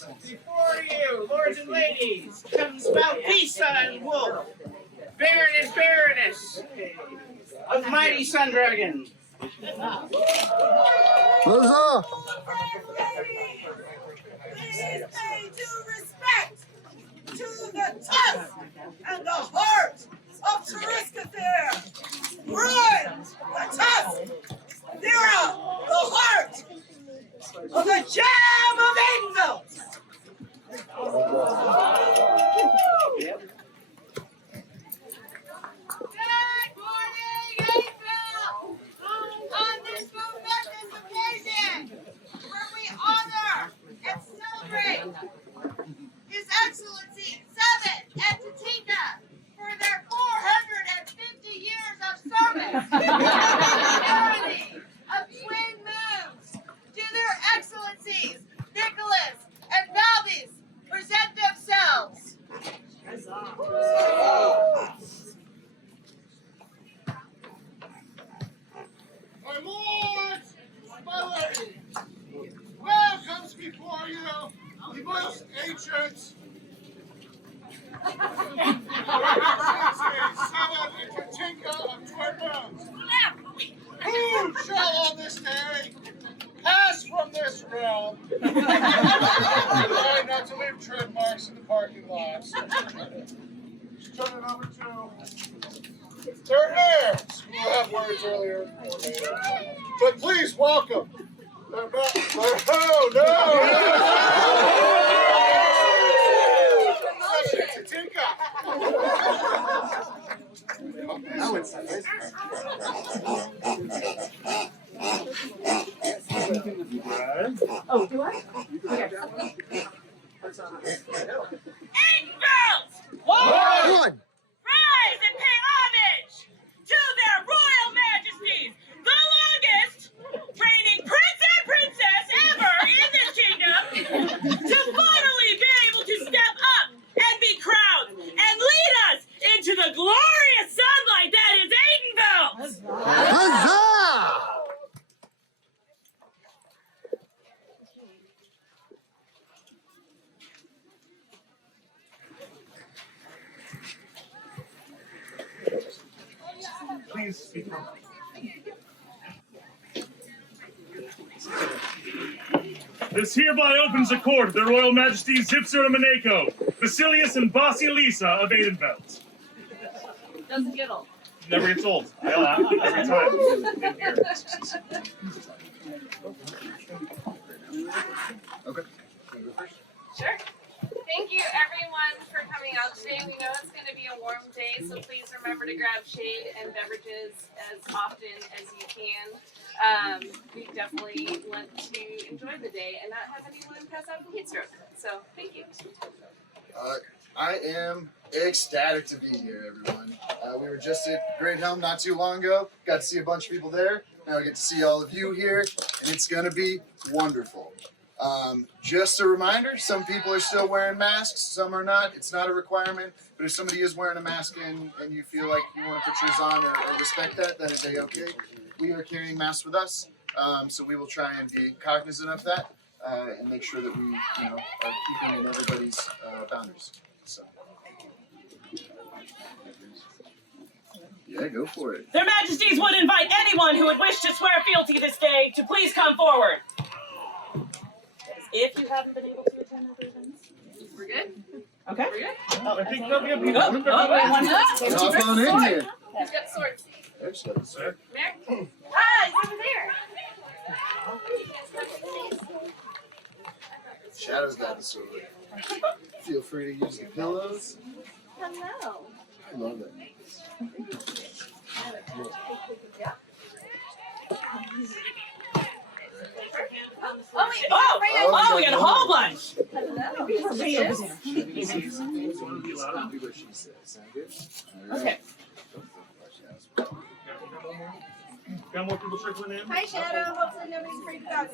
Before you, lords and ladies, comes Malpisa and Wolf, Baron and Baroness of Mighty Sun Dragon. Huzzah! Please pay due respect to the tusk and the heart of Tariskathir. Roy, the tusk. Thera, the heart of the Jam of Angels. Good morning, April! On this momentous occasion, where we honor and celebrate His Excellency Seven and Tatika for their 450 years of service, parody of twin moons, do their Excellencies Nicholas and Valdez present themselves. My lords, my lady, welcomes before you the most ancient Seven and Katinka of Twin Moons, who shall on this day pass from this realm, try not to leave tread marks in the parking lots. Turn it over to their heirs, who will have words earlier. But please welcome. Oh, Oh, do I? Okay. Angels! One! Rise and pay homage to their royal majesties, the longest reigning prince and princess ever in this kingdom, to finally be able to step up and be crowned and lead us into the glorious sunlight that is Aidenville. Huzzah! Please speak up. This hereby opens the court of their Royal Majesties Zipser and Maneko, Basilius and Basilisa of Aidenveld. Doesn't get old. Never gets old. I laugh every time in here. Okay. Sure. Thank you everyone for coming out today. We know it's going to be a warm day, so please remember to grab shade and beverages as often as you can. We definitely want to enjoy the day and not have anyone pass out from heat stroke. So thank you. I am ecstatic to be here, everyone. We were just at Great Helm not too long ago. Got to see a bunch of people there. Now I get to see all of you here, and it's going to be wonderful. Just a reminder, some people are still wearing masks, some are not. It's not a requirement, but if somebody is wearing a mask and you feel like you want to put yours on or respect that, that is a-okay. We are carrying masks with us, so we will try and be cognizant of that and make sure that we, are keeping in everybody's boundaries. So. Yeah, go for it. Their Majesties would invite anyone who would wish to swear fealty this day to please come forward. If you haven't been able to attend other events. We're good? Okay. We're good? I think there'll be a people. Hop on in here. Who's got swords? There's the sir. Mary? Ah, it's over there. Shadow's got the sword. Feel free to use the pillows. Hello. I love it. Oh, wait, Oh, we got a whole bunch. Okay. Got more people trickling in? Hi, Shadow. Hopefully nobody's freaked out.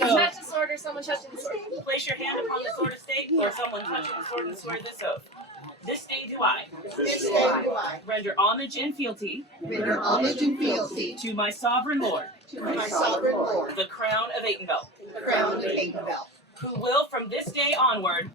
Touch the sword or someone touching the sword. Place your hand upon the sword of state, or someone touching the sword and swear this oath. This day do I render homage and fealty to my sovereign lord, To my sovereign lord, the crown of Aidenveld, the crown of Aidenveld, who will from this day onward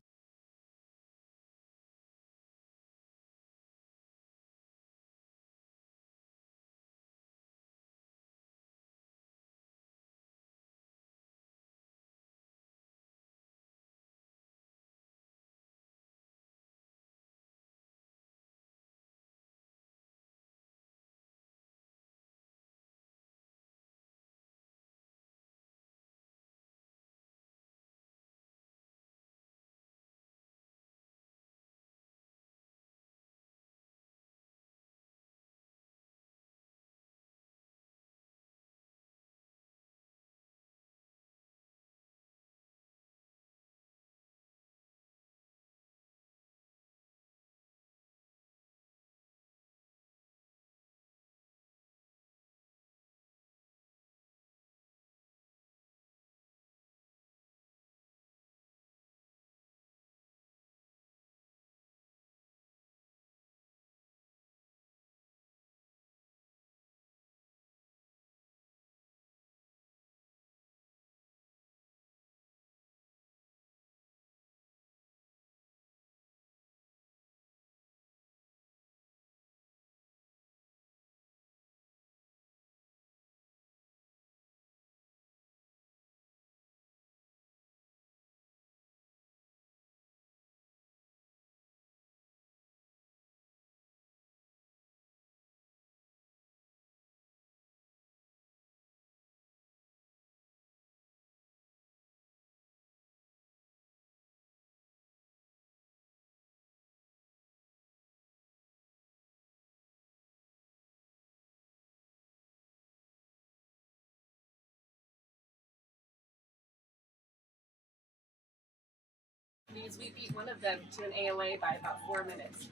because we beat one of them to an AOA by about 4 minutes.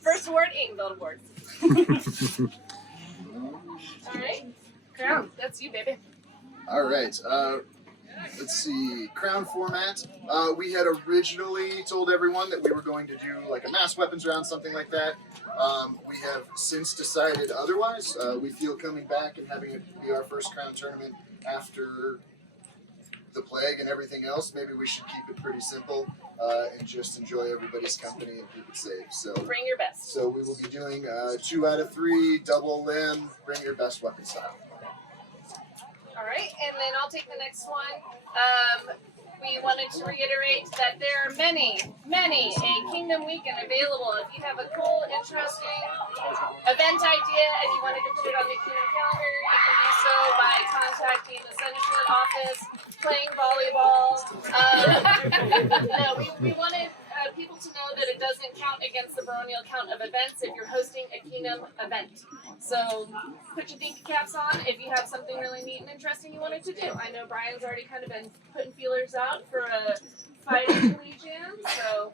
First award, Aidenveld Award. All right, Crown, that's you, baby. All right. Let's see. Crown format. We had originally told everyone that we were going to do like a mass weapons round, something like that. We have since decided otherwise. We feel coming back and having it be our first Crown tournament after the plague and everything else, maybe we should keep it pretty simple and just enjoy everybody's company and keep it safe. So Bring your best. So we will be doing 2 out of 3, double limb, bring your best weapon style. All right, and then I'll take the next one. We wanted to reiterate that there are many a Kingdom Weekend available. If you have a cool, interesting event idea and you wanted to put it on the Kingdom calendar, you can do so by contacting the Sancha office, playing volleyball. No, we wanted people to know that it doesn't count against the baronial count of events if you're hosting a Kingdom event. So put your thinking caps on if you have something really neat and interesting you wanted to do. I know Brian's already kind of been putting feelers out for a fighting legion, so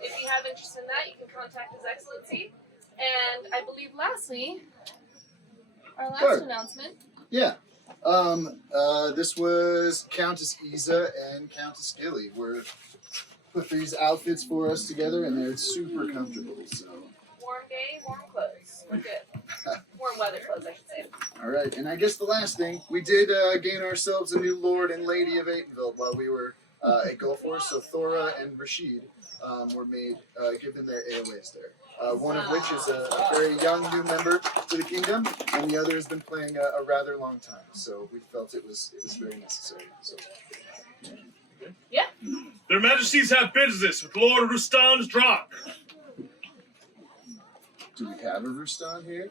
if you have interest in that, you can contact His Excellency. And I believe lastly, our last announcement. Yeah. This was Countess Isa and Countess Gilly. We're put these outfits for us together, and they're super comfortable. So. Warm day, warm clothes. We're good. Warm weather clothes, I should say. All right, and I guess the last thing, we did gain ourselves a new Lord and Lady of Aidenveld while we were at Gulf Wars. So Thora and Rashid were made given their AOAs there. One of which is a very young new member to the kingdom, and the other has been playing a rather long time. So we felt it was very necessary. So. Yeah. Their Majesties have business with Lord Rustan's Drock. Do we have a Rustan here?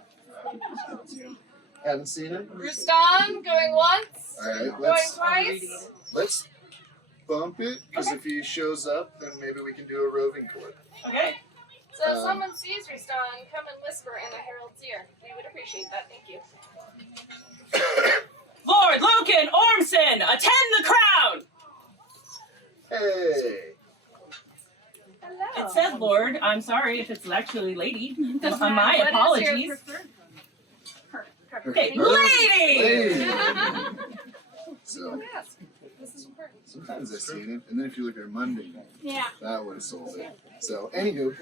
Haven't seen him? Rustan, going once. All right, Going twice. let's bump it, because if he shows up, then maybe we can do a roving court. Okay. So if someone sees Rustan, come and whisper in the herald's ear. We would appreciate that. Thank you. Lord Lucan Ormson, attend the crown! Hey! Hello. It says Lord. I'm sorry if it's actually lady. My apologies. Okay, lady! So, sometimes I see it, and then if you look at Monday, yeah, that would have sold it. So, anywho,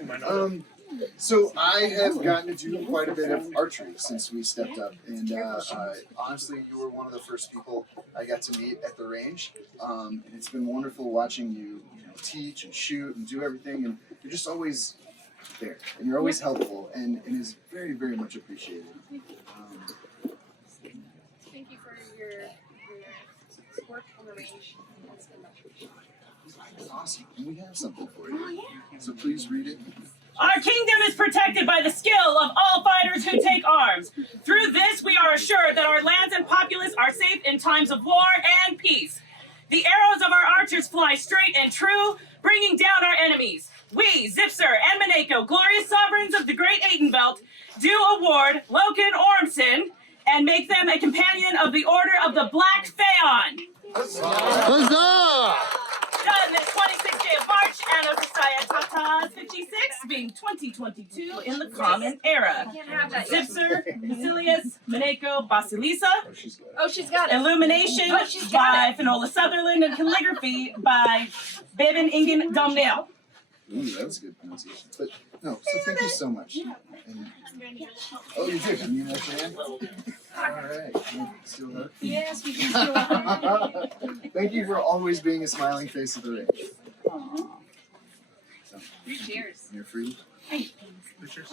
So I have gotten to do quite a bit of archery since we stepped up, and honestly, you were one of the first people I got to meet at the range, and it's been wonderful watching you, teach and shoot and do everything, and you're just always there, and you're always helpful, and it is very, very much appreciated. Thank you for your work on the range. That's been much appreciated. Awesome, and we have something for you. So please read it. Our kingdom is protected by the skill of all fighters who take arms. Through this, we are assured that our lands and populace are safe in times of war and peace. The arrows of our archers fly straight and true, bringing down our enemies. We, Zipser and Maneko, glorious sovereigns of the great Atenvelt, do award Loken Ormson and make them a companion of the Order of the Black Phaon. Huzzah! Done this 26th day of March, and of Messiah Tata's 56, being 2022 in the Common Era. Zipser, Basilius, Maneko, Basilisa. Oh, she's got it. Illumination by Finola Sutherland, and calligraphy by Beben Ingen Domnell. Ooh, that was a good pronunciation. But no, so thank you so much. And, oh, you did. Can you actually hand? All right. Still hooked? Yes, we can still have it. Thank you for always being a smiling face at the range. So, 3 cheers. you're free. 3 cheers.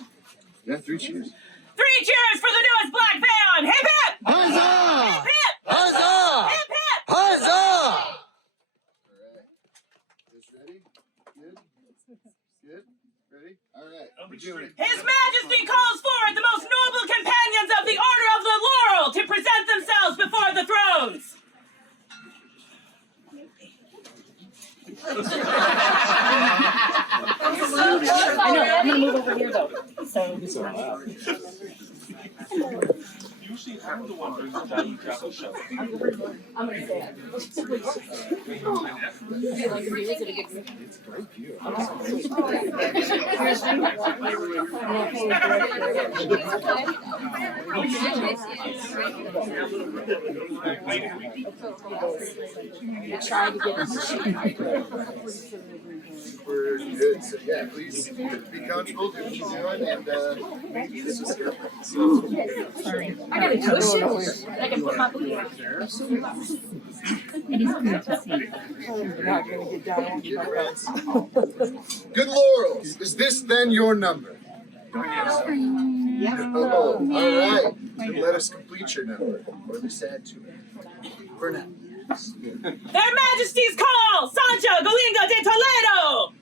Yeah, 3 cheers. 3 cheers for the newest Black Phaon! Hip hip! Huzzah! Hip hip! Huzzah! Hip hip! Huzzah! All right. Guys ready? Good? Good? Ready? All right. We're doing it. His Majesty calls forward the most noble companions of the Order of the Laurel to present themselves before the thrones. I know, I'm gonna move over here though. So Usually, I'm the one bringing the value travel show. I'm gonna say it. I feel like is it a good thing? It's great view. Try to get We're good. So yeah, please be comfortable, do what you're doing, and this is good. I gotta push it. I can put my booty on. Good laurels. Is this then your number? Oh, all right. Then let us complete your number, or the sad to it. For now. Their Majesties call Sancha, Galindo de Toledo.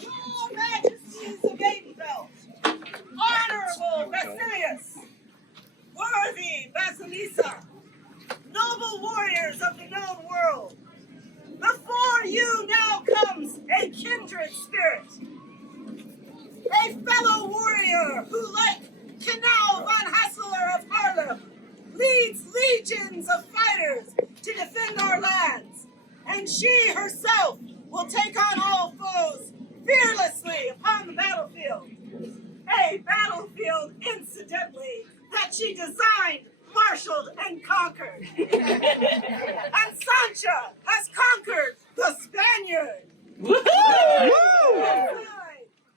Your Majesties of Atenvelt, Honorable Basilius, worthy Basilisa, noble warriors of the known world, before you now comes a kindred spirit, a fellow warrior who, like Canal von Hassler of Haarlem, leads legions of fighters to defend our lands, and she herself will take on all foes fearlessly upon the battlefield. A battlefield, incidentally, that she designed, marshaled, and conquered. And Sancha has conquered the Spaniard. Woohoo!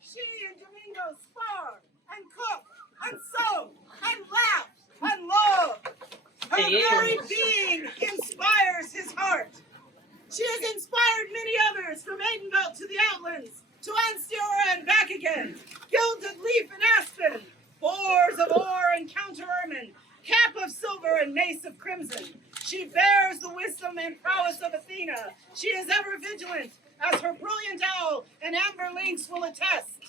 She and Domingo spar and cook and sew and laugh and love. Her very being inspires his heart. She has inspired many others from Atenvelt to the Outlands, to Anstiora and back again. Gilded leaf and aspen, boars of ore and counter ermine, cap of silver and mace of crimson. She bears the wisdom and prowess of Athena. She is ever vigilant, as her brilliant owl and amber lynx will attest.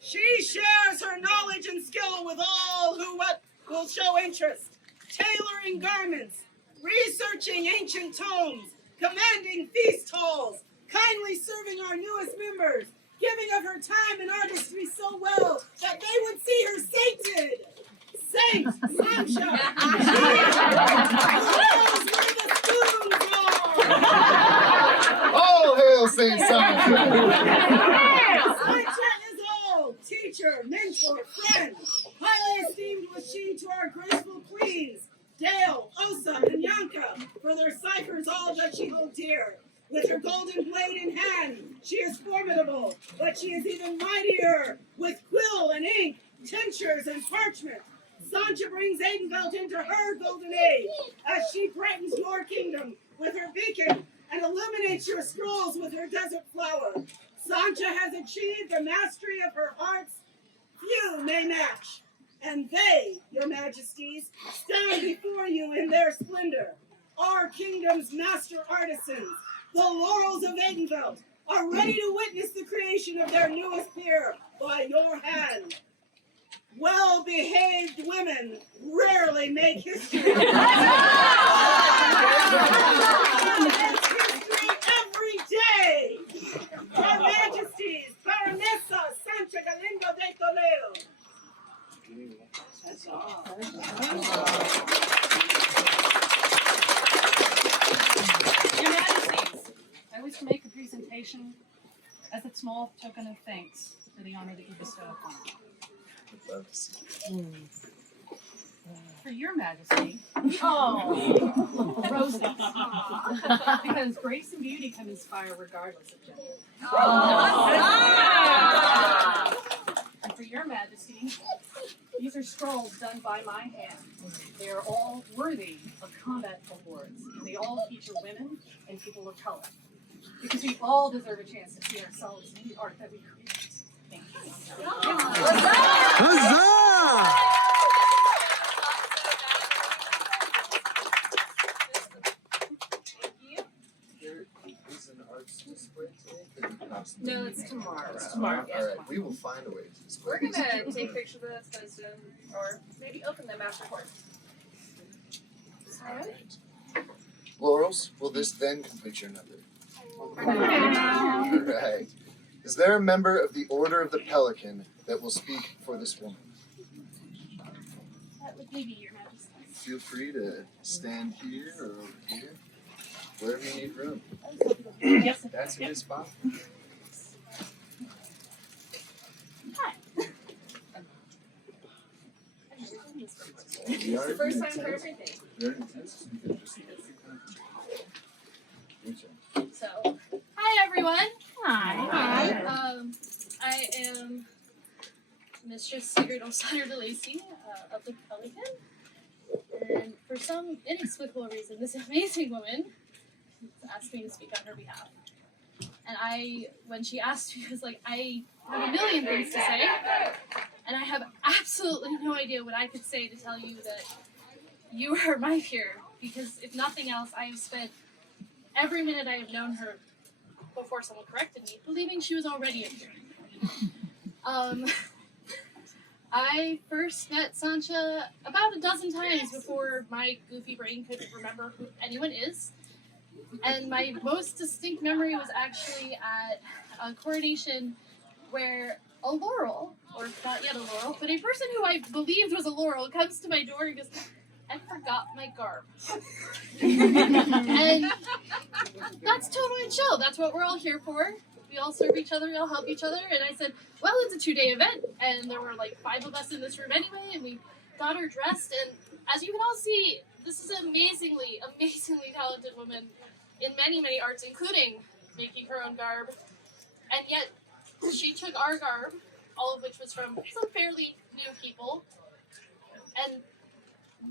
She shares her knowledge and skill with all who will show interest, tailoring garments, researching ancient tomes, commanding feast halls, kindly serving our newest members, giving of her time and artistry so well that they would see her sainted. Saint Sancha! She knows where the spoons are! All hail Saint Sancha! Sancha is all, teacher, mentor, friend. Highly esteemed was she to our graceful queens, Dale, Osa, and Young. Sancha, for their ciphers all that she holds dear. With her golden blade in hand, she is formidable, but she is even mightier with quill and ink, tinctures and parchment. Sancha brings Aidenveld into her golden age as she brightens your kingdom with her beacon and illuminates your scrolls with her desert flower. Sancha has achieved the mastery of her arts few may match, and they, your majesties, stand before you in their splendor. Our kingdom's master artisans, the Laurels of Aidenveld, are ready to witness the creation of their newest peer by your hand. Well-behaved women rarely make history. It's history every day. Your Majesties, Baronessa Sancha Galindo de Toledo. That's all. Your Majesties, I wish to make a presentation as a small token of thanks for the honor that you bestow upon me. For your Majesty. Oh, roses. Because grace and beauty can inspire regardless of gender. And for your Majesty, these are scrolls done by my hand. They are all worthy of combat awards. And they all feature women and people of color. Because we all deserve a chance to see ourselves in the art that we create. Thank you. Huzzah! No, it's tomorrow. All right, we will find a way to display. We're gonna take pictures of this, post them, or maybe open them afterwards. All right. Laurels, will this then complete your number? All right. Is there a member of the Order of the Pelican that will speak for this woman? That would be your Majesty. Feel free to stand here or over here, wherever you need room. Yes. That's a good spot. It's the first time for everything. So, hi everyone. Hi. I am Mistress Sigrid O'Sutter de Lacy of the Pelican, and for some inexplicable reason, this amazing woman asked me to speak on her behalf. And when she asked me, I was like, I have a million things to say, and I have absolutely no idea what I could say to tell you that you are my peer, because if nothing else, I have spent every minute I have known her before someone corrected me, believing she was already a peer. I first met Sancha about a dozen times before my goofy brain could remember who anyone is. And my most distinct memory was actually at a coronation where a Laurel, or not yet a Laurel, but a person who I believed was a Laurel comes to my door and goes, I forgot my garb. And that's totally chill. That's what we're all here for. We all serve each other, we all help each other. And I said, well, it's a 2-day event. And there were like 5 of us in this room anyway. And we got her dressed. And as you can all see, this is an amazingly, amazingly talented woman in many, many arts, including making her own garb. And yet she took our garb, all of which was from some fairly new people, and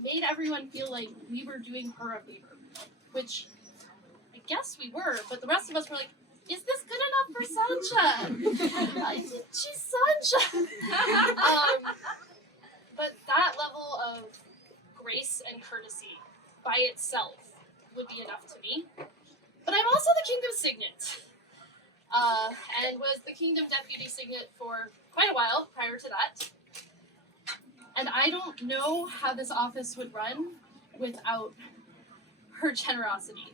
made everyone feel like we were doing her a favor, which I guess we were, but the rest of us were like, is this good enough for Sancha? She's Sancha. But that level of grace and courtesy by itself would be enough to me. But I'm also the Kingdom Signet, and was the Kingdom Deputy Signet for quite a while prior to that. And I don't know how this office would run without her generosity.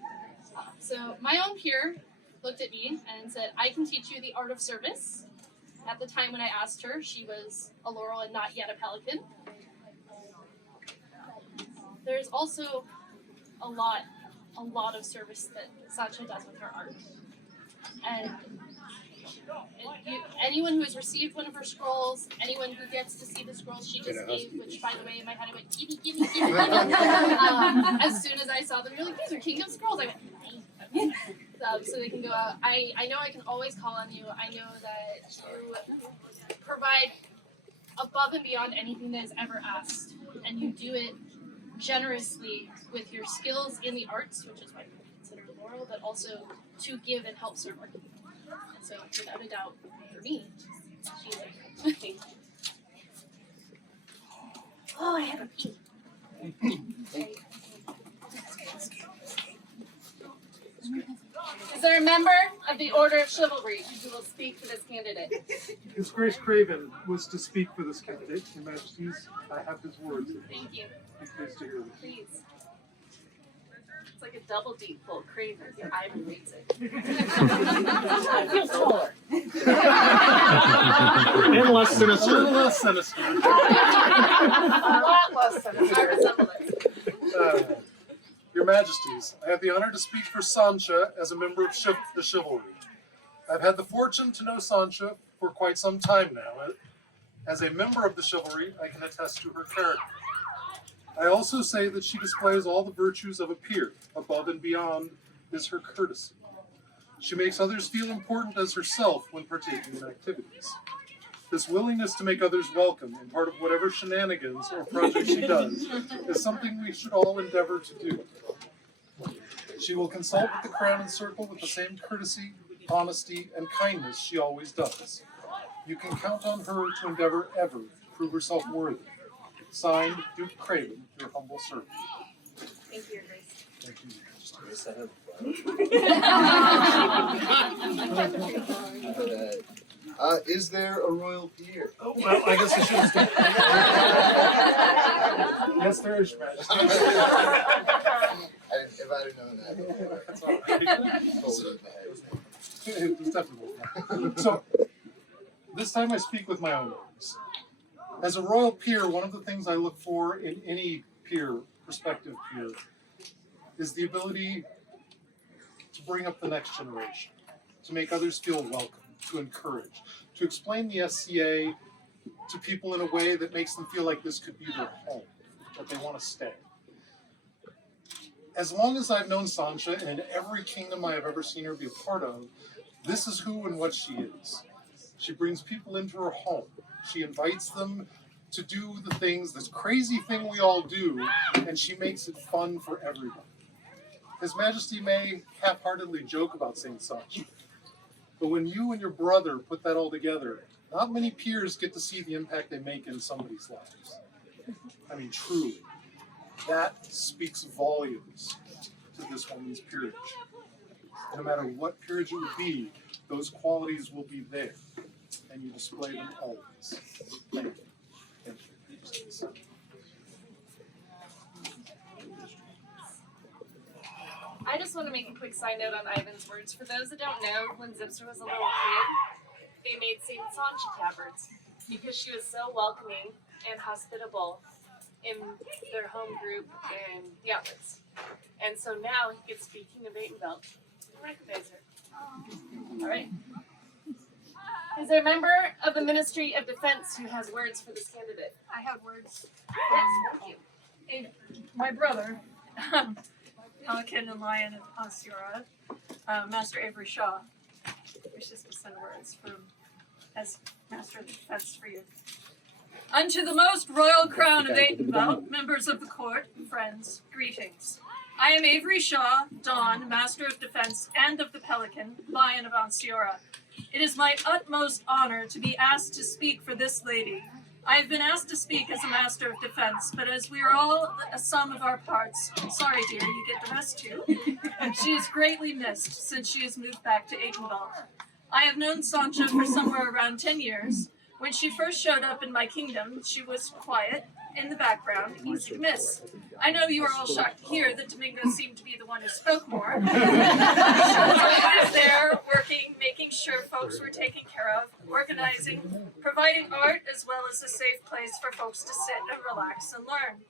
So my own peer looked at me and said, I can teach you the art of service. At the time when I asked her, she was a Laurel and not yet a Pelican. There's also a lot of service that Sancha does with her art. And anyone who has received one of her scrolls, anyone who gets to see the scrolls she just gave, which by the way in my head I went, gimme, gimme, gimme, as soon as I I saw them, you're like, these are kingdom scrolls. I went, so they can go out. I know I can always call on you. I know that you provide above and beyond anything that is ever asked, and you do it generously with your skills in the arts, which is why we consider Laurel, but also to give and help serve our community. And so, without a doubt, for me, she's like, thank you. Oh, I have a pee. Is there a member of the Order of Chivalry who will speak for this candidate? His Grace Craven was to speak for this candidate. Your Majesties, I have his words. Thank you. Be pleased to hear them. Please. It's like a double deep full Craven. Ivan reads it. I feel taller. And less sinister. A little less sinister. A lot less than I resemble it. Your Majesties, I have the honor to speak for Sancha as a member of the Chivalry. I've had the fortune to know Sancha for quite some time now. As a member of the Chivalry, I can attest to her character. I also say that she displays all the virtues of a peer. Above and beyond is her courtesy. She makes others feel important as herself when partaking in activities. This willingness to make others welcome in part of whatever shenanigans or project she does is something we should all endeavor to do. She will consult with the Crown and Circle with the same courtesy, honesty, and kindness she always does. You can count on her to endeavor ever to prove herself worthy. Signed, Duke Craven, your humble servant. Thank you, Your Grace. Thank you. Is there a royal peer? Oh, well, I guess I should have started. Yes, there is, Your Majesty. If I'd have known that before, That's all right. totally in the head. It's definitely. So, this time I speak with my own words. As a royal peer, one of the things I look for in any peer, prospective peer, is the ability to bring up the next generation, to make others feel welcome, to encourage, to explain the SCA to people in a way that makes them feel like this could be their home, that they want to stay. As long as I've known Sancha, and in every kingdom I have ever seen her be a part of, this is who and what she is. She brings people into her home. She invites them to do the things, this crazy thing we all do, and she makes it fun for everyone. His Majesty may half-heartedly joke about St. Sancha, but when you and your brother put that all together, not many peers get to see the impact they make in somebody's lives. I mean, truly, that speaks volumes to this woman's peerage. No matter what peerage it would be, those qualities will be there, and you display them always. Thank you. Thank you. I just want to make a quick side note on Ivan's words. For those that don't know, when Zipster was a little kid, they made St. Sancha tabards because she was so welcoming and hospitable in their home group and the outlets. And so now he gets speaking of Atenveld. You recognize her. All right. Is there a member of the Ministry of Defense who has words for this candidate? I have words Yes, thank you. my brother, Pelican and Lion of Osura, Master Avery Shaw, wishes to send words from as Master of Defense for you. Unto the most royal crown of Atenveld, members of the court, friends, greetings. I am Avery Shaw, Dawn, Master of Defense and of the Pelican, Lion of Osura. It is my utmost honor to be asked to speak for this lady. I have been asked to speak as a Master of Defense, but as we are all a sum of our parts, sorry dear, you get the rest too, she is greatly missed since she has moved back to Atenveld. I have known Sancha for somewhere around 10 years. When she first showed up in my kingdom, she was quiet, in the background, easy to miss. I know you are all shocked to hear that Domingo seemed to be the one who spoke more. She was always there, working, making sure folks were taken care of, organizing, providing art as well as a safe place for folks to sit and relax and learn.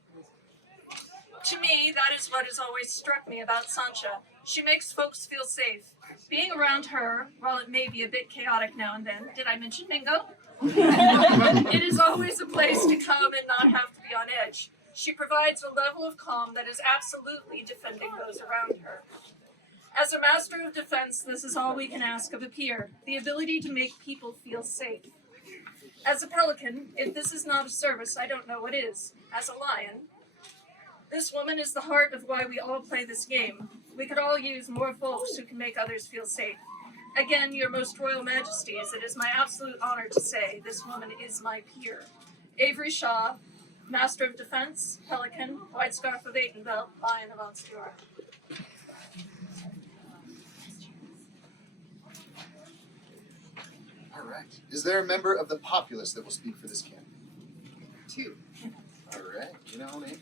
To me, that is what has always struck me about Sancha. She makes folks feel safe. Being around her, while it may be a bit chaotic now and then, did I mention Mingo? It is always a place to come and not have to be on edge. She provides a level of calm that is absolutely defending those around her. As a master of defense, this is all we can ask of a peer, the ability to make people feel safe. As a pelican, if this is not a service, I don't know what is. As a lion, this woman is the heart of why we all play this game. We could all use more folks who can make others feel safe. Again, your most royal majesties, it is my absolute honor to say this woman is my peer. Avery Shaw, Master of Defense, Pelican, White Scarf of Aitenveld, Lion of Onstiora. All right. Is there a member of the populace that will speak for this camp? 2. All right. You know me.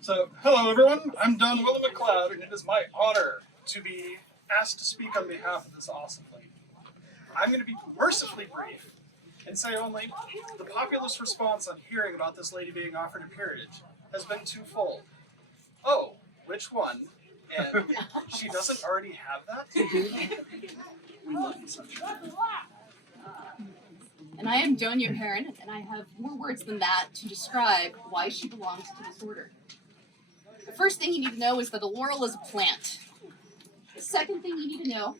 So, hello everyone, I'm Don Willem McLeod, and it is my honor to be asked to speak on behalf of this awesome lady. I'm going to be mercifully brief and say only the populace response on hearing about this lady being offered a peerage has been twofold. Oh, which one? And she doesn't already have that? We love you, Sancha. And I am Donia Heron, and I have more words than that to describe why she belongs to this order. The first thing you need to know is that a laurel is a plant. The second thing you need to know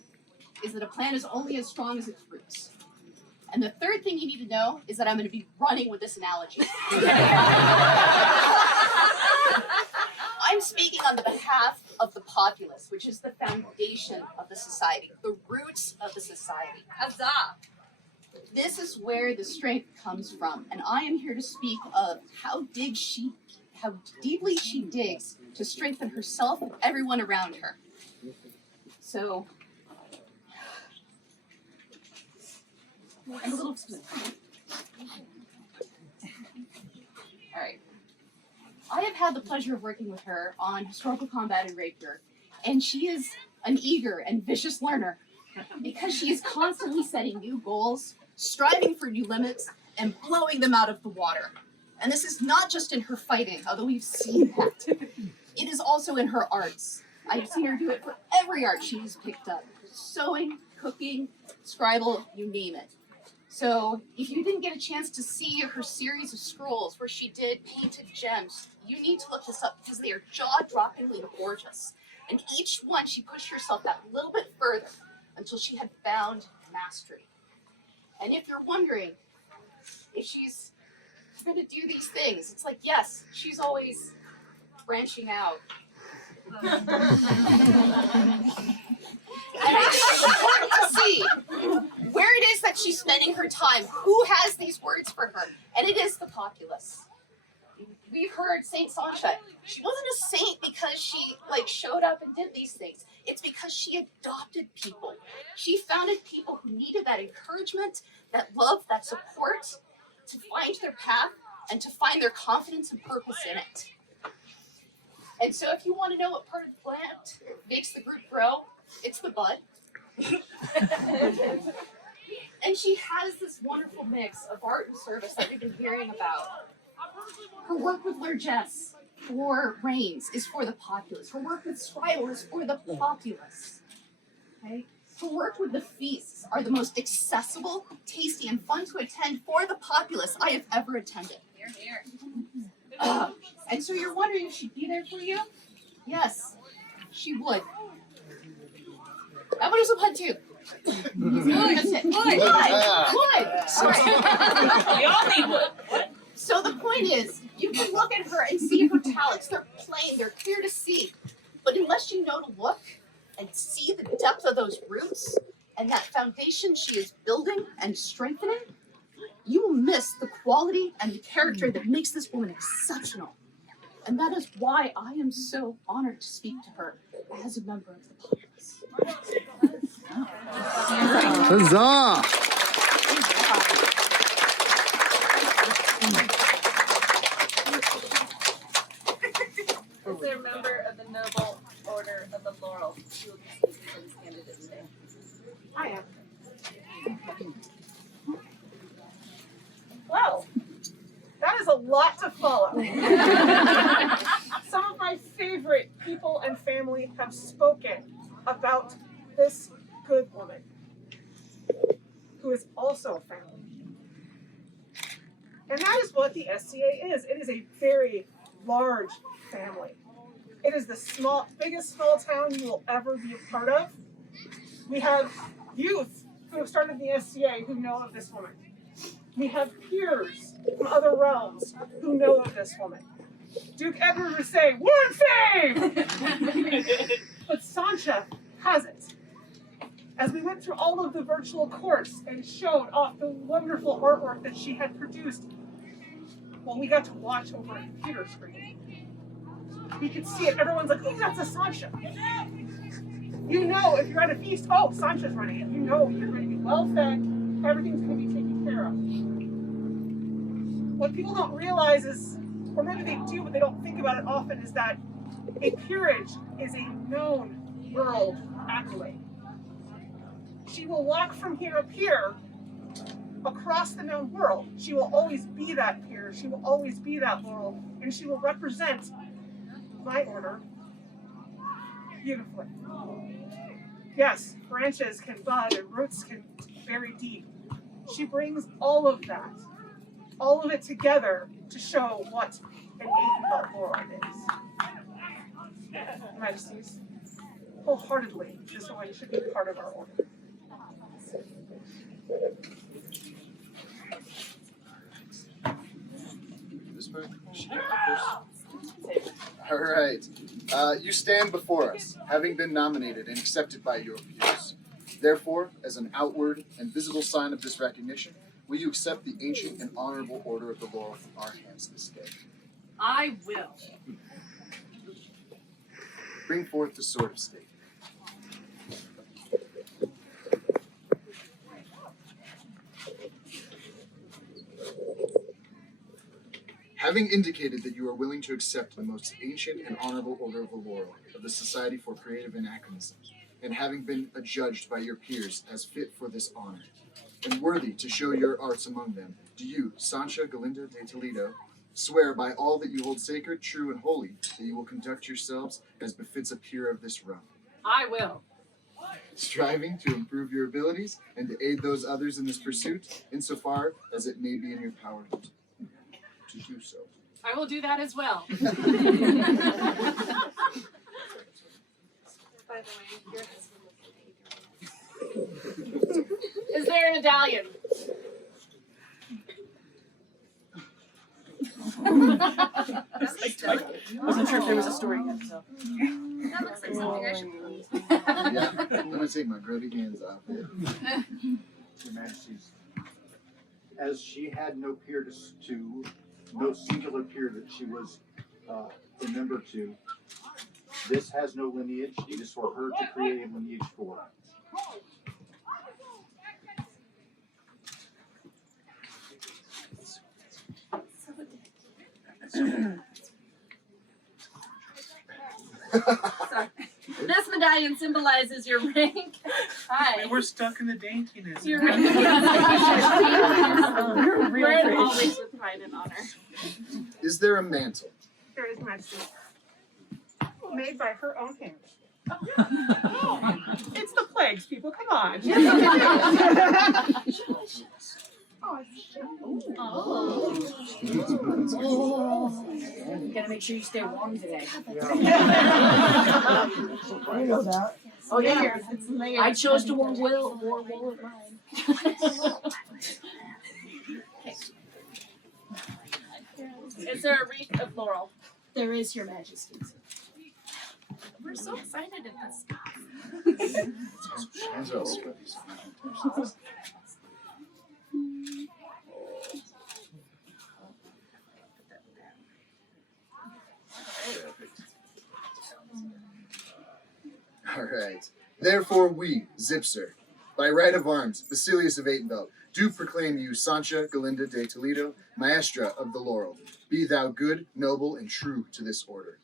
is that a plant is only as strong as its roots. And the third thing you need to know is that I'm going to be running with this analogy. I'm speaking on the behalf of the populace, which is the foundation of the society, the roots of the society. Huzzah! This is where the strength comes from, and I am here to speak of how deeply she digs to strengthen herself and everyone around her. So, I'm a little all right. I have had the pleasure of working with her on historical combat and rapier, and she is an eager and vicious learner because she is constantly setting new goals, striving for new limits, and blowing them out of the water. And this is not just in her fighting, although we've seen that. It is also in her arts. I've seen her do it for every art she's picked up. Sewing, cooking, scribble, you name it. So if you didn't get a chance to see her series of scrolls where she did painted gems, you need to look this up because they are jaw-droppingly gorgeous. And each one, she pushed herself that little bit further until she had found mastery. And if you're wondering if she's going to do these things, it's like, yes, she's always branching out. And it's important to see where it is that she's spending her time, who has these words for her, and it is the populace. We've heard Saint Sancha. She wasn't a saint because she showed up and did these things. It's because she adopted people. She founded people who needed that encouragement, that love, that support to find their path and to find their confidence and purpose in it. And so if you want to know what part of the plant makes the group grow, it's the bud. And she has this wonderful mix of art and service that we've been hearing about. Her work with largesse for reigns is for the populace. Her work with scribble is for the populace. Okay? Her work with the feasts are the most accessible, tasty, and fun to attend for the populace I have ever attended. Here. And so you're wondering if she'd be there for you? Yes, she would. That one was a pun too. That's it. Would. All right. We all need wood. So the point is, you can look at her and see her talents. They're plain, they're clear to see. But unless you know to look and see the depth of those roots and that foundation she is building and strengthening, you will miss the quality and the character that makes this woman exceptional. And that is why I am so honored to speak to her as a member of the populace. Huzzah! Is there a member of the Noble Order of the Laurel who will be speaking for this candidate today? I am. Wow, that is a lot to follow. Some of my favorite people and family have spoken about this good woman. who is also a family. And that is what the SCA is. It is a very large family. It is the biggest small town you will ever be a part of. We have youth who have started the SCA who know of this woman. We have peers from other realms who know of this woman. Duke Edward would say, "Word fame!" But Sancha has it. As we went through all of the virtual courts and showed off the wonderful artwork that she had produced, well, we got to watch over a computer screen. We could see it. Everyone's like, "Oh, that's a Sancha." You know, if you're at a feast, oh, Sancha's running it. You know you're going to be well fed. Everything's going to be taken care of. What people don't realize is, or maybe they do, but they don't think about it often, is that a peerage is a known world accolade. She will walk from here to here across the known world. She will always be that peer. She will always be that laurel, and she will represent my order beautifully. Yes, branches can bud and roots can bury deep. She brings all of that, all of it together to show what an Aethenbelt laurel is. Majesties, wholeheartedly, this woman should be part of our order. All right. You stand before us, having been nominated and accepted by your peers. Therefore, as an outward and visible sign of this recognition, will you accept the ancient and honorable order of the laurel from our hands this day? I will. Bring forth the sword of state. Having indicated that you are willing to accept the most ancient and honorable order of the laurel of the Society for Creative Anachronisms, and having been adjudged by your peers as fit for this honor, and worthy to show your arts among them, do you, Sancha Galindo de Toledo, swear by all that you hold sacred, true, and holy, that you will conduct yourselves as befits a peer of this realm? I will. Striving to improve your abilities and to aid those others in this pursuit, insofar as it may be in your power to do so. I will do that as well. By the way, your husband Is there a medallion? Wasn't sure if there was a story yet, so. That looks like something I should post. Yeah, I'm going to take my grody hands off it. Your Majesties, as she had no peer no singular peer that she was a member to, this has no lineage. It is for her to create a lineage for. This medallion symbolizes your rank. Hi. We're stuck in the daintiness. Your rank. Wear it always with pride and honor. Is there a mantle? There is Majesty. Made by her own hand. It's the plagues, people. Come on. Gotta make sure you stay warm today. I know that. Oh yeah, I chose to wear wool with mine. Is there a wreath of laurel? There is, Your Majesties. We're so excited at this. All right. Therefore we, Zipser, by right of arms, Basilius of Aethenbelt, do proclaim you Sancha Galindo de Toledo, Maestra of the Laurel. Be thou good, noble, and true to this order.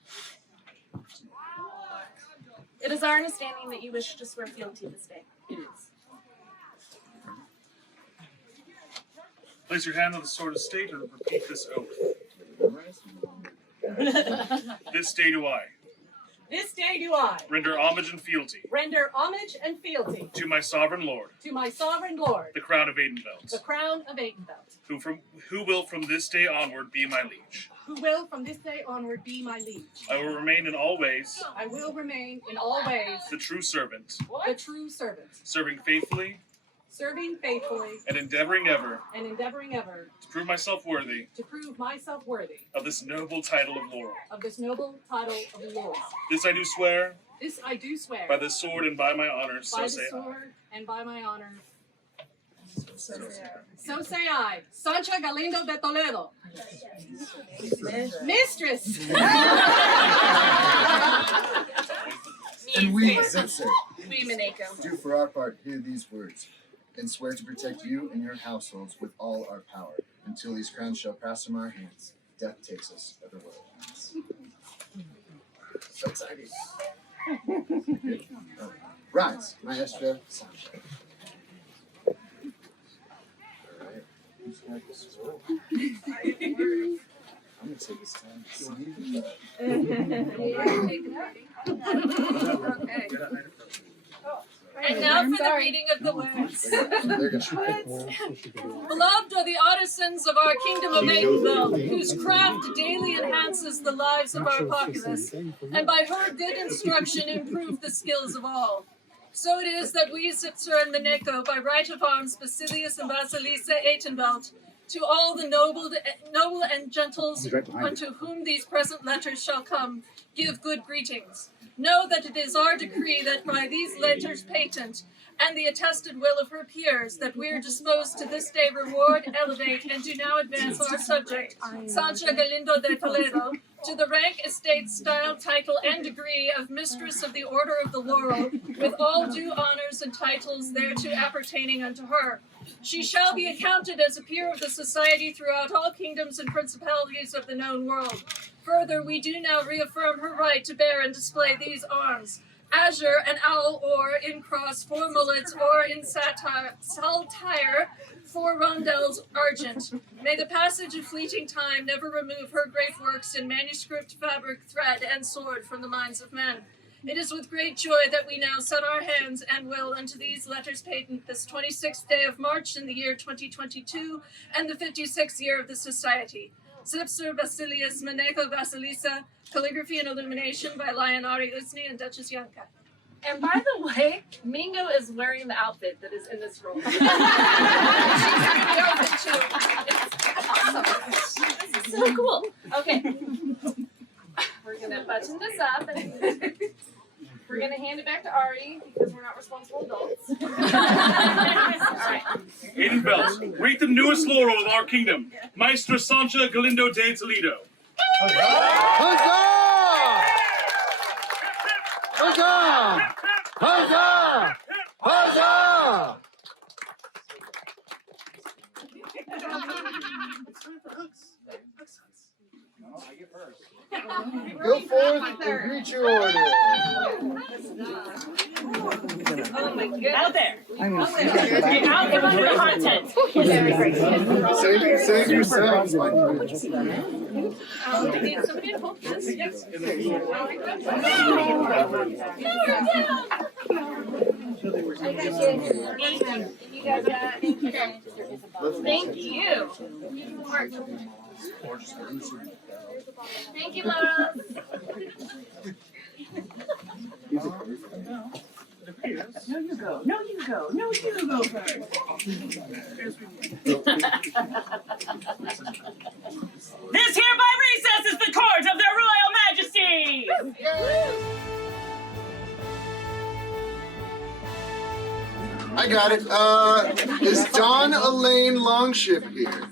It is our understanding that you wish to swear fealty this day. It is. Place your hand on the sword of state and repeat this oath. This day do I, This day do I render homage and fealty render homage and fealty to my sovereign lord, to my sovereign lord, the Crown of Aidenveld, the Crown of Aidenveld, who will from this day onward be my liege. who will from this day onward be my liege. I will remain in all ways I will remain in all ways the true servant, the true servant, serving faithfully serving faithfully and endeavoring ever and endeavoring ever to prove myself worthy to prove myself worthy of this noble title of Laurel. of this noble title of Laurel. This I do swear This I do swear by the sword and by my honor, by so the say I. sword and by my honor. So say I, Sancha Galindo de Toledo, mistress. And we, Zipser, We Maneko. do for our part hear these words, and swear to protect you and your households with all our power, until these crowns shall pass from our hands. Death takes us at the royal hands. So exciting. Rise, Maestra, Sancha. Alright. Who's got this sword? I'm gonna take this time to see. Okay. And now for the reading of the words. Beloved are the artisans of our kingdom of Aidenveld, whose craft daily enhances the lives of our populace, and by her good instruction improve the skills of all. So it is that we, Zipser and Maneko, by right of arms, Basilius and Basilisa Aidenveld, to all the noble and gentles unto whom these present letters shall come, give good greetings. Know that it is our decree that by these letters patent and the attested will of her peers, that we are disposed to this day reward, elevate, and do now advance our subject, Sancha Galindo de Toledo, to the rank, estate, style, title, and degree of Mistress of the Order of the Laurel, with all due honors and titles thereto appertaining unto her. She shall be accounted as a peer of the society throughout all kingdoms and principalities of the known world. Further, we do now reaffirm her right to bear and display these arms: azure, an owl, or in cross, 4 mullets, or in saltire, 4 rondels argent. May the passage of fleeting time never remove her great works in manuscript, fabric, thread, and sword from the minds of men. It is with great joy that we now set our hands and will unto these letters patent this 26th day of March in the year 2022 and the 56th year of the society. Zipser, Basilius, Maneko, Vasilisa, calligraphy and illumination by Lionari Usni and Duchess Yanka. And by the way, Mingo is wearing the outfit that is in this roll. She's wearing the outfit too. This is so cool. Okay. We're gonna button this up and we're gonna hand it back to Ari because we're not responsible adults. All right. Aidenveld, greet the newest Laurel of our kingdom, Maestra Sancha Galindo de Toledo. Huzzah! Huzzah! Huzzah! Huzzah! Go forth and greet your order. Oh my goodness. Out there. Get out there under the content. Save yourselves. Need somebody to hold this. You guys got it. Thank you. Thank you, Laurel. No, you go. No, you go. No, you go first. This hereby recesses the court of their royal majesty. I got it. Is Don Elaine Longship here?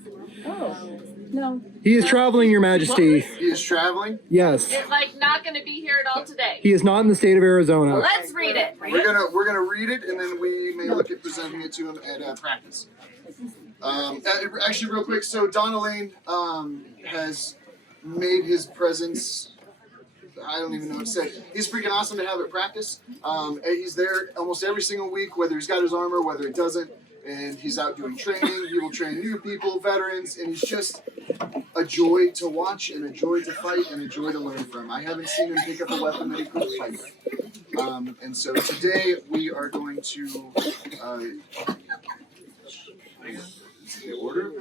No. He is traveling, Your Majesty. He is traveling? Yes. It's like not going to be here at all today. He is not in the state of Arizona. Let's read it. We're gonna read it, and then we may look at presenting it to him at practice. Actually, real quick. So Don Elaine has made his presence. I don't even know what to say. He's freaking awesome to have at practice. He's there almost every single week, whether he's got his armor, whether he doesn't. And he's out doing training. He will train new people, veterans, and he's just a joy to watch and a joy to fight and a joy to learn from. I haven't seen him pick up a weapon that he couldn't fight with. And so today we are going to the order.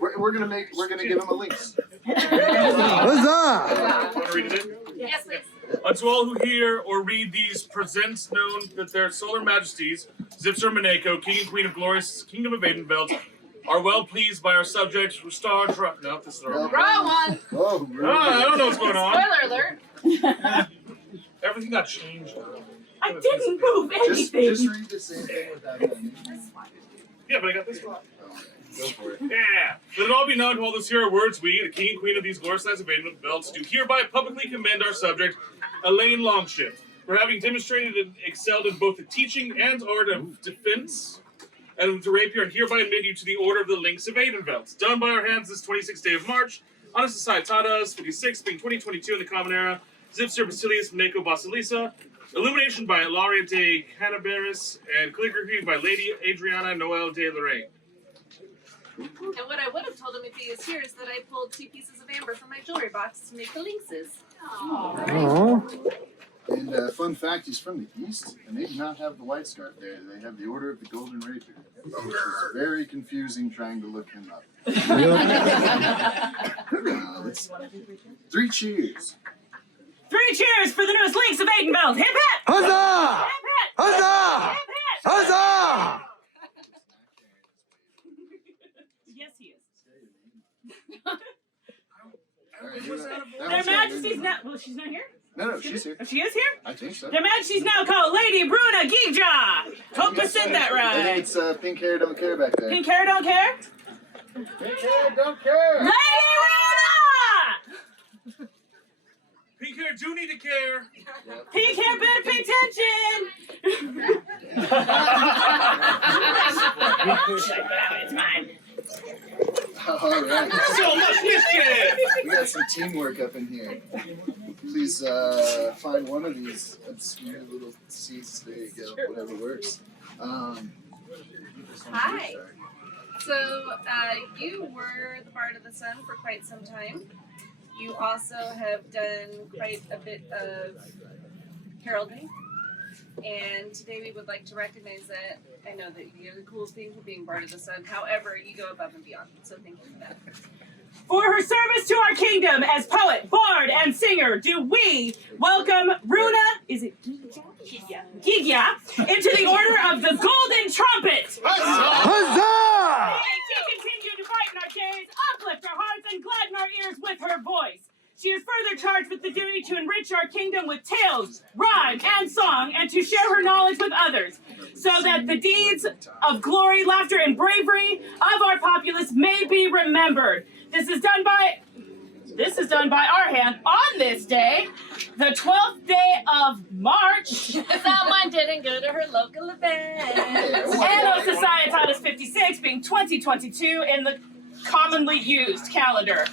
We're gonna give him a links. Huzzah! Want to read it? Yes, please. Unto all who hear or read these presents known that their solar majesties, Zipser and Maneko, King and Queen of glorious Kingdom of Aidenveld, are well pleased by our subjects who star no, this is the wrong Wrong one. Oh, I don't know what's going on. Spoiler alert. Everything got changed. I didn't move anything. Just read the same thing without that. Yeah, but I got this one. Go for it. Yeah. Let it all be known to all those here are words we, the King and Queen of these glorious lands of Aidenveld, do hereby publicly commend our subject, Elaine Longship, for having demonstrated and excelled in both the teaching and art of defense and to rapier, and hereby admit you to the Order of the Links of Aidenveld. Done by our hands this 26th day of March, on a Societatis 56, being 2022 in the Common Era, Zipser, Basilius, Maneko, Basilisa, illumination by Laurel de Canaberis, and calligraphy by Lady Adriana Noel de Lorraine. And what I would have told him if he was here is that I pulled 2 pieces of amber from my jewelry box to make the linkses. Aww. And fun fact, he's from the East, and they do not have the white scarf there. They have the Order of the Golden Rapier, which is very confusing trying to look him up. Let's 3 cheers. 3 cheers for the newest links of Aidenveld. Hip hip! Huzzah! Hip hip! Huzzah! Hip hip! Huzzah! Yes, he is. Their Their Majesty's now. Well, she's not here. No, she's here. Oh, she is here. I think so. Their Majesty's now called Lady Bruna Gija. Hope I said that I right. think it's pink hair, don't care back there. Pink hair, don't care. Pink hair, don't care. Lady Bruna. Pink hair do need to care. Pink hair better pay attention. It's mine. All right. So much mischief. We got some teamwork up in here. Please find one of these obscure little seats. There you go. Whatever works. Hi. So, you were the Bard of the Sun for quite some time. You also have done quite a bit of heralding. And today we would like to recognize that. I know that you're the coolest thing for being Bard of the Sun. However, you go above and beyond. So thank you for that. For her service to our kingdom as poet, bard, and singer, do we welcome Bruna, is it Gija, into the Order of the Golden Trumpet. Huzzah! May she continue to brighten our days, uplift our hearts, and gladden our ears with her voice. She is further charged with the duty to enrich our kingdom with tales, rhyme, and song, and to share her knowledge with others, so that the deeds of glory, laughter, and bravery of our populace may be remembered. This is done by our hand on this day, the 12th day of March. Someone didn't go to her local event. Anno Societatis 56, being 2022 in the commonly used calendar.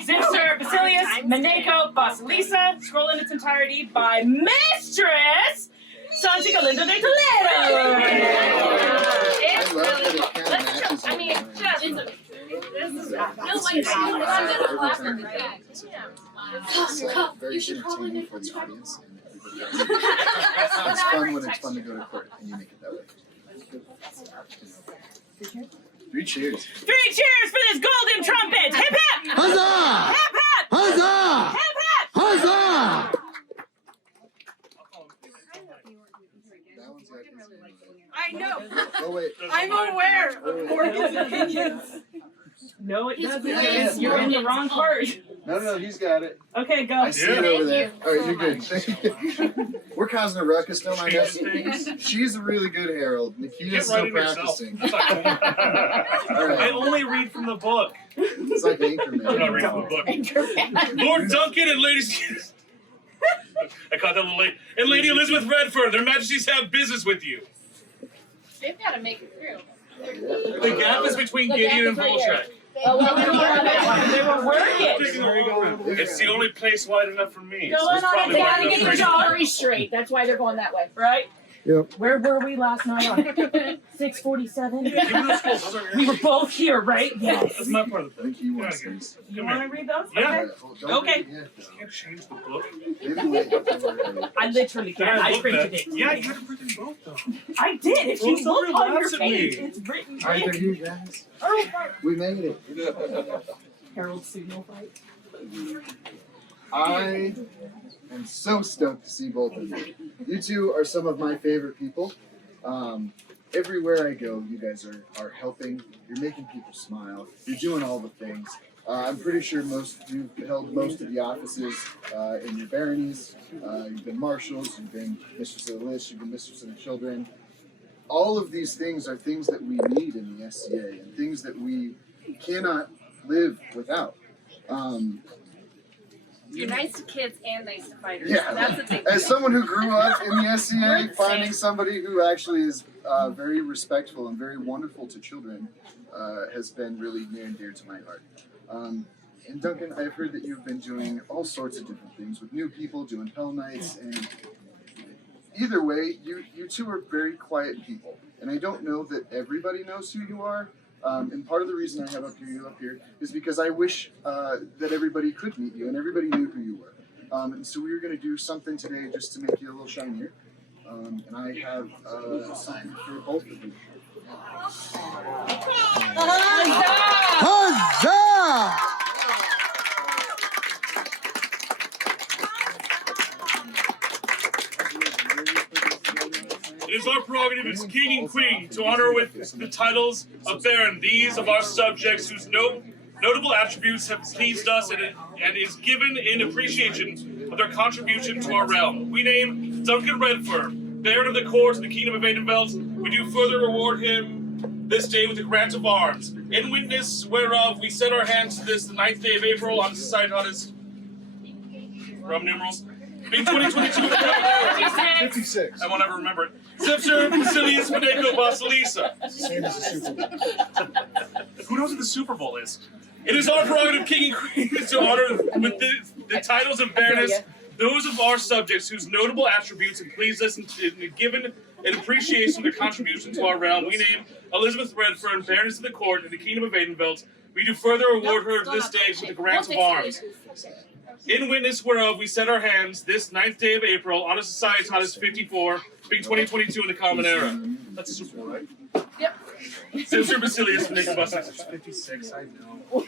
Zipser, Basilius, Maneko, Basilisa, scroll in its entirety by Mistress Sancha Galindo de Toledo. It's really cool. I mean, just this is very entertaining for the audience and everybody else. It's fun when it's fun to go to court and you make it that way. 3 cheers. 3 cheers for this golden trumpet! Hip hip! Huzzah! Hip hip! Huzzah! Hip hip! Huzzah! That one's got his name. I know. Oh, wait. I'm aware of Morgan's opinions. No, it doesn't. Yeah. You're in the wrong part. No, he's got it. Okay, go. I see it over there. you. All right, you're good. Thank you. We're causing a ruckus. Don't mind us. She's a really good herald. Nikita's still practicing. All I right. only read from the book. It's like Anchorman. I'm not reading from the book. Lord Duncan and ladies. I caught that a little late. And Lady Elizabeth Redford, their majesties have business with you. They've got to make it through. The gap is between Gideon and Volshek. Oh, well, they were working. It's the only place wide enough for me. Go So it's on, probably they wide gotta enough get for your you. dog. Very straight. That's why they're going that way. Right? Yep. Where were we last night on 647? We were both here, right? Yes. That's my part of the thing. You want to You want to read those? Yeah. Okay. You can't change the book. I literally can't. I printed it. Yeah, you had to print them both, though. I did. If you Well, look on your laughs at page, me. it's written Either big. you guys. Oh, We made it. Harold Signal fight. I am so stoked to see both of you. You two are some of my favorite people. Everywhere I go, you guys are helping. You're making people smile. You're doing all the things. I'm pretty sure you've held most of the offices in your baronies. You've been marshals. You've been mistress of the list. You've been mistress of the children. All of these things are things that we need in the SCA and things that we cannot live without. You're nice to kids and nice to fighters. Yeah, That's a big as thing. someone who grew up in the SCA, Same. finding somebody who actually is very respectful and very wonderful to children has been really near and dear to my heart. And Duncan, I've heard that you've been doing all sorts of different things with new people, doing Hell Nights, and either way, you two are very quiet people. And I don't know that everybody knows who you are. And part of the reason I have you up here is because I wish that everybody could meet you and everybody knew who you were. And so we were going to do something today just to make you a little shinier. And I have something for both of you. Huzzah! It is our prerogative as King and Queen to honor with the titles of Baron these of our subjects whose notable attributes have pleased us and is given in appreciation of their contribution to our realm. We name Duncan Redfern, Baron of the Court of the Kingdom of Edenvelt. We do further reward him this day with a grant of arms, in witness whereof we set our hands to this the 9th day of April on Societatis Roman numerals. Being 2022 56. I won't ever remember it. Zipser, Basilius, Medeco, Basilisa. Same as the Super Bowl. Who knows what the Super Bowl is? It is our prerogative, King and Queen, to honor with the titles of Baroness those of our subjects whose notable attributes have pleased us and given an appreciation of their contribution to our realm. We name Elizabeth Redfern, Baroness of the Court in the Kingdom of Edenvelt. We do further award her this day with the grant of arms. In witness whereof we set our hands this 9th day of April on a Societatis 54, being 2022 in the Common Era. That's a Super Bowl, right? Yep. Zipser, Basilius, Medeco, Basilisa. 56, I know.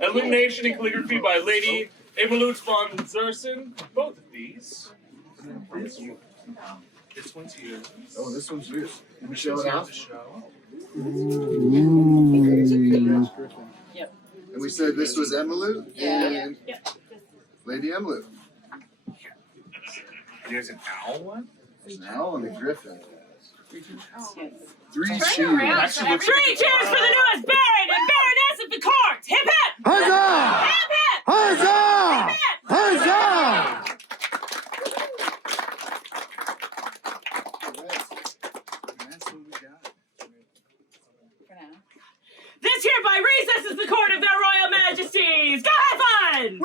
Illumination and calligraphy by Lady Emelut von Zersen. Both of these. This one's yours. Oh, this one's yours. Can we show it off? Yep. And we said this was Emmelu and Lady Emmelu. There's an owl one? There's an owl and a griffin. Three Turn cheers. around so everybody- 3 cheers for the newest Baron and Baroness of the Court! Hip hip! Huzzah! Hip hip! Huzzah! Huzzah! That's what we got. This hereby recesses the court of their royal majesties! Go have fun!